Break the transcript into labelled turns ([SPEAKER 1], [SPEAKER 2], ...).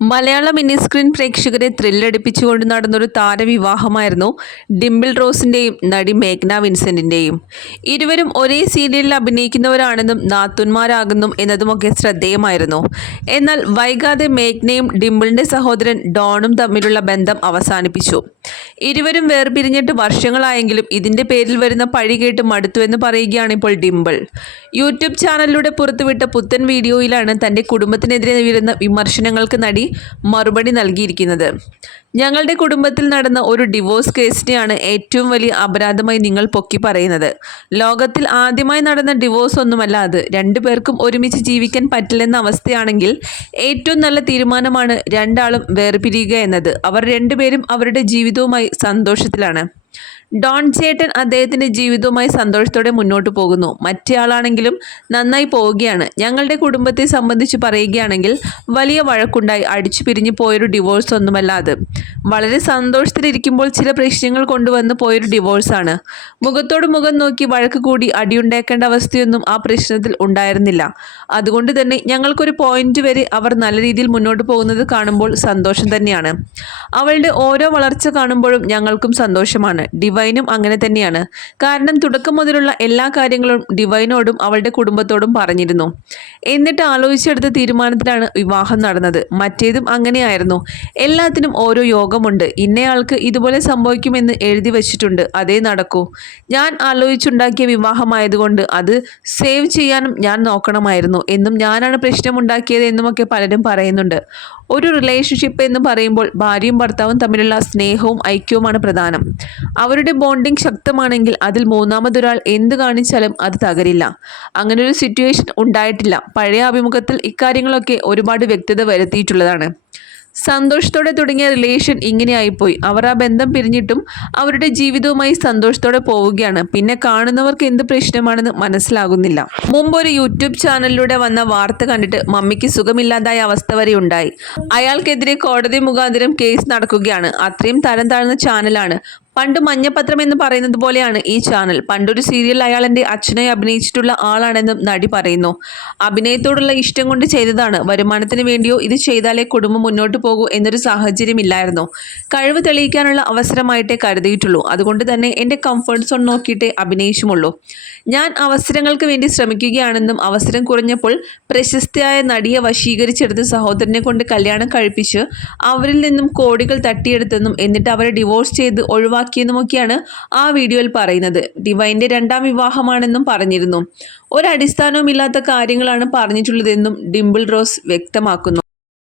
[SPEAKER 1] മലയാള mini screen പ്രേക്ഷകരെ ത്രില്ലടിപ്പിച്ചുകൊണ്ട് നടന്നൊരു താരവിവാഹമായിരുന്നു ഡിംപിൾ റോസിന്റെയും നടി മേഘ്ന വിൻസെന്റിന്റെയും ഇരുവരും ഒരേ സീരിയലിൽ അഭിനയിക്കുന്നവരാണെന്നും നാത്തുന്മാരാകുന്നു എന്നതുമൊക്കെ ശ്രദ്ധേയമായിരുന്നു. എന്നാൽ വൈകാതെ മേഘ്നയും ഡിംപിളിന്റെ സഹോദരൻ ഡോണും തമ്മിലുള്ള ബന്ധം അവസാനിപ്പിച്ചു. ഇരുവരും വേർപിരിഞ്ഞിട്ട് വർഷങ്ങളായെങ്കിലും ഇതിന്റെ പേരിൽ വരുന്ന പഴി കേട്ട് മടുത്തുവെന്ന് പറയുകയാണ് ഇപ്പോൾ ഡിംപിൾ. യൂട്യൂബ് ചാനലിലൂടെ പുറത്തുവിട്ട പുത്തൻ വീഡിയോയിലാണ് തന്റെ കുടുംബത്തിനെതിരെ വരുന്ന വിമർശനങ്ങൾക്ക് നടി മറുപടി നൽകിയിരിക്കുന്നത്. ഞങ്ങളുടെ കുടുംബത്തിൽ നടന്ന ഒരു ഡിവോഴ്സ് കേസിനെയാണ് ഏറ്റവും വലിയ അപരാധമായി നിങ്ങൾ പൊക്കി പറയുന്നത്. ലോകത്തിൽ ആദ്യമായി നടന്ന ഡിവോഴ്സ് ഒന്നുമല്ല അത്. രണ്ടു പേർക്കും ഒരുമിച്ച് ജീവിക്കാൻ പറ്റില്ലെന്ന അവസ്ഥയാണെങ്കിൽ ഏറ്റവും നല്ല തീരുമാനമാണ് രണ്ടാളും വേർപിരിയുക എന്നത്. അവർ രണ്ടുപേരും അവരുടെ ജീവിതവുമായി സന്തോഷത്തിലാണ്. ഡോൺ ചേട്ടൻ അദ്ദേഹത്തിന്റെ ജീവിതവുമായി സന്തോഷത്തോടെ മുന്നോട്ട് പോകുന്നു. മറ്റേയാളാണെങ്കിലും നന്നായി പോവുകയാണ്. ഞങ്ങളുടെ കുടുംബത്തെ സംബന്ധിച്ച് പറയുകയാണെങ്കിൽ വലിയ വഴക്കുണ്ടായി. അടിച്ചു പിരിഞ്ഞു പോയൊരു ഡിവോഴ്സ് ഒന്നുമല്ല അത്. വളരെ സന്തോഷത്തിലിരിക്കുമ്പോൾ ചില പ്രശ്നങ്ങൾ കൊണ്ടുവന്ന് പോയൊരു ഡിവോഴ്സാണ് മുഖത്തോട് മുഖം നോക്കി വഴക്ക് കൂടി അടിയുണ്ടാക്കേണ്ട അവസ്ഥയൊന്നും ആ പ്രശ്നത്തിൽ ഉണ്ടായിരുന്നില്ല. അതുകൊണ്ട് തന്നെ ഞങ്ങൾക്കൊരു പോയിന്റ് വരെ അവർ നല്ല രീതിയിൽ മുന്നോട്ട് പോകുന്നത് കാണുമ്പോൾ സന്തോഷം തന്നെയാണ്. അവളുടെ ഓരോ വളർച്ച കാണുമ്പോഴും ഞങ്ങൾക്കും സന്തോഷമാണ്. ഡിവൈനും അങ്ങനെ തന്നെയാണ്. കാരണം തുടക്കം മുതലുള്ള എല്ലാ കാര്യങ്ങളും ഡിവൈനോടും അവളുടെ കുടുംബത്തോടും പറഞ്ഞിരുന്നു. എന്നിട്ട് ആലോചിച്ചെടുത്ത തീരുമാനത്തിലാണ് വിവാഹം നടന്നത്. മറ്റേതും അങ്ങനെയായിരുന്നു. എല്ലാത്തിനും ഓരോ യോഗമുണ്ട്. ഇന്നയാൾക്ക് ഇതുപോലെ സംഭവിക്കുമെന്ന് എഴുതി വച്ചിട്ടുണ്ട്. അതേ നടക്കൂ. ഞാൻ ആലോചിച്ചുണ്ടാക്കിയ വിവാഹമായതുകൊണ്ട് അത് സേവ് ചെയ്യാനും ഞാൻ നോക്കണമായിരുന്നു എന്നും ഞാനാണ് പ്രശ്നമുണ്ടാക്കിയത് എന്നുമൊക്കെ പലരും പറയുന്നുണ്ട്. ഒരു റിലേഷൻഷിപ്പ് എന്ന് പറയുമ്പോൾ ഭാര്യയും ഭർത്താവും തമ്മിലുള്ള സ്നേഹവും ഐക്യവുമാണ് പ്രധാനം. അവരുടെ ബോണ്ടിങ് ശക്തമാണെങ്കിൽ അതിൽ മൂന്നാമതൊരാൾ എന്ത് കാണിച്ചാലും അത് തകരില്ല. അങ്ങനെ ഒരു സിറ്റുവേഷൻ ഉണ്ടായിട്ടില്ല. പഴയ അഭിമുഖത്തിൽ ഇക്കാര്യങ്ങളൊക്കെ ഒരുപാട് വ്യക്തത വരുത്തിയിട്ടുള്ളതാണ്. സന്തോഷത്തോടെ തുടങ്ങിയ റിലേഷൻ ഇങ്ങനെയായിപ്പോയി. അവർ ആ ബന്ധം പിരിഞ്ഞിട്ടും അവരുടെ ജീവിതവുമായി സന്തോഷത്തോടെ പോവുകയാണ്. പിന്നെ കാണുന്നവർക്ക് എന്ത് പ്രശ്നമാണെന്ന് മനസ്സിലാകുന്നില്ല. മുമ്പ് ഒരു യൂട്യൂബ് ചാനലിലൂടെ വന്ന വാർത്ത കണ്ടിട്ട് മമ്മിക്ക് സുഖമില്ലാതായ അവസ്ഥ വരെ ഉണ്ടായി. അയാൾക്കെതിരെ കോടതി മുഖാന്തരം കേസ് നടക്കുകയാണ്. അത്രയും തരം താഴ്ന്ന ചാനലാണ്. പണ്ട് മഞ്ഞപത്രം എന്ന് പറയുന്നത് പോലെയാണ് ഈ ചാനൽ പണ്ടൊരു സീരിയൽ എന്റെ അച്ഛനെ അഭിനയിച്ചിട്ടുള്ള ആളാണെന്നും നടി പറയുന്നു. അഭിനയത്തോടുള്ള ഇഷ്ടം കൊണ്ട് ചെയ്തതാണ്. വരുമാനത്തിന് വേണ്ടിയോ ഇത് ചെയ്താലേ കുടുംബം മുന്നോട്ട് പോകൂ എന്നൊരു സാഹചര്യമില്ലായിരുന്നു. കഴിവ് തെളിയിക്കാനുള്ള അവസരമായിട്ടേ കരുതിയിട്ടുള്ളൂ. അതുകൊണ്ട് തന്നെ എന്റെ കംഫർട്ട് സോൺ നോക്കിയിട്ടേ അഭിനയിച്ചുമുള്ളൂ. ഞാൻ അവസരങ്ങൾക്ക് വേണ്ടി ശ്രമിക്കുകയാണെന്നും അവസരം കുറഞ്ഞപ്പോൾ പ്രശസ്തിയായ നടിയെ വശീകരിച്ചെടുത്ത് സഹോദരനെ കൊണ്ട് കല്യാണം കഴിപ്പിച്ച് അവരിൽ നിന്നും കോടികൾ തട്ടിയെടുത്തെന്നും എന്നിട്ട് അവരെ ഡിവോഴ്സ് ചെയ്ത് ഒഴിവാക്കിയെന്നുമൊക്കെയാണ് ആ വീഡിയോയിൽ പറയുന്നത്. ഡിവൈന്റെ രണ്ടാം വിവാഹമാണെന്നും പറഞ്ഞിരുന്നു. ഒരടിസ്ഥാനവുമില്ലാത്ത കാര്യങ്ങളാണ് പറഞ്ഞിട്ടുള്ളതെന്നും ഡിംപിൾ റോസ് വ്യക്തമാക്കുന്നു.